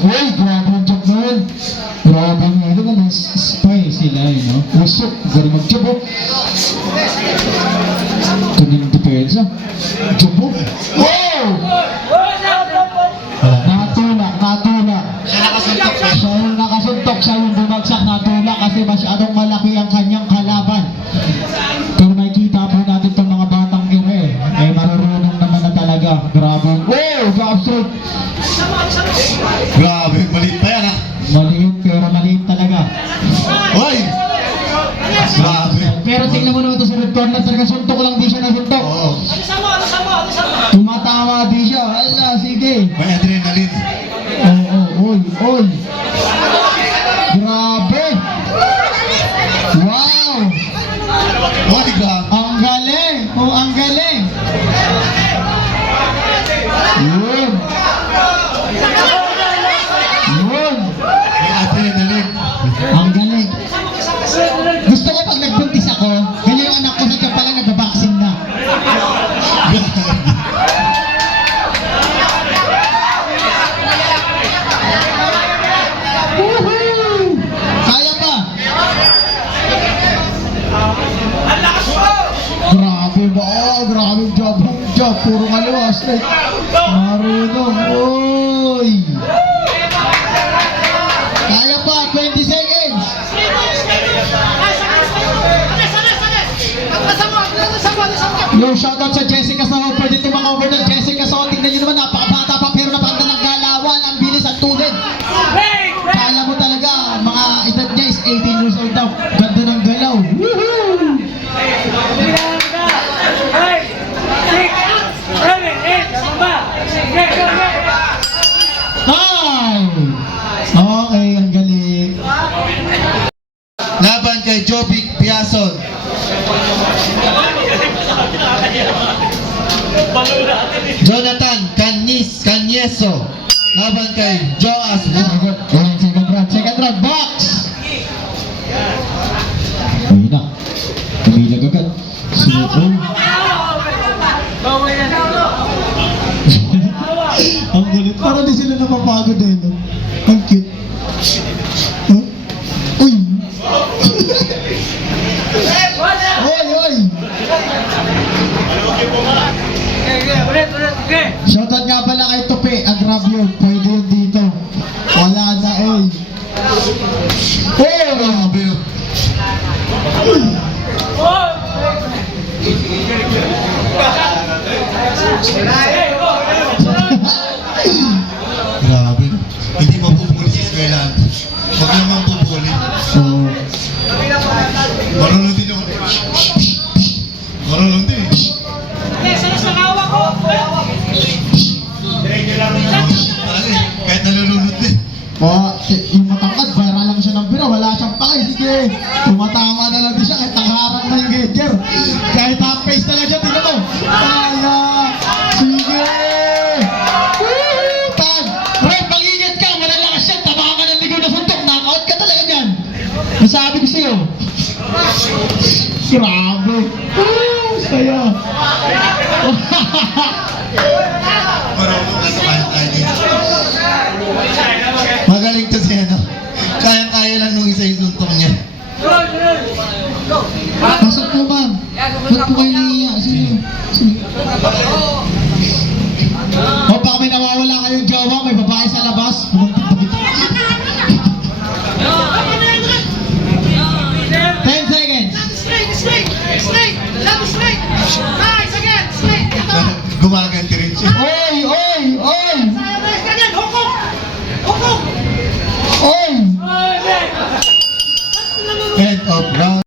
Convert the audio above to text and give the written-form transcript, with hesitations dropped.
Uy, grabe yung job na yun. Grabe yung ano ka, spy sila, no? Usok, galing mag-jabok. Kanyang depensa. Jabok. Wow! Natulak. Siya yung nakasuntok, siya yung bumagsak, natulak kasi masyadong malaki ang kanyang kalaban. Pero makikita po natin itong mga batang yung marunong naman na talaga. Grabe. Wow! Gapsot! Grabe, maliit pa yan ha. Maliit, pero maliit talaga. Hoy! Grabe. Pero tingnan mo naman ito sa red corner, talaga suntok lang di siya nasuntok. Oo. Tumatama di siya. Ala, sige. May adrenaline. Oy. Grabe. Wow. Hoy, grabe. Ang galing. Ang galing. Yun. May adrenaline. Ang galing. Gusto ko pag nagbuntis ako, ganyan yung anak ko sa tiyan pa lang nagbaboxing na. Woohoo! Kaya pa? Grabe ba? Grabe job. Puro kaliwas. Marunong. Oy! Kaya pa, 20 seconds. Yo, shoutout sa Jessica Sao. Pwede tumakover ng Jessica Sao. Tingnan nyo naman, napakabata pa pero napakanda ng galawan. Ang bilis at tulad. Kala mo talaga, mga edad niya is 18 years old daw. Ganda ng galaw. Woohoo! Hi! Okay, ang galing. Laban kay Jovic Piazon. Jonathan Canyeso. Laban kay Joas. Second round, box! Ayun na. Tumilag agad. Sinipol. Ang galit. Parang di sila napapagod eh. No? Ang cute. Huh? Uy! Oy! Shoutout nga pala kay Tope, Agravio. Pwede yun dito. Wala na, oy. Grabe. Grabe. Hindi mapupuli si Skyland. Huwag naman pupuli. Marunong din ako. Marunong din. Kahit nalulunod din. Yung matangkad, viral lang siya ng bira. Wala siyang pakay. Sige. Tumatama na lang din siya. Kahit nakaharap na yung Gedger. Kahit half-face na lang siya. Tingnan mo. Kaya. Sige. Tag. Red, mag-ingat ka. Malalakas siya. Tabakan ka ng ligaw na suntok. Knockout ka talaga dyan. Masabi ko sa'yo. Grabe. Saya.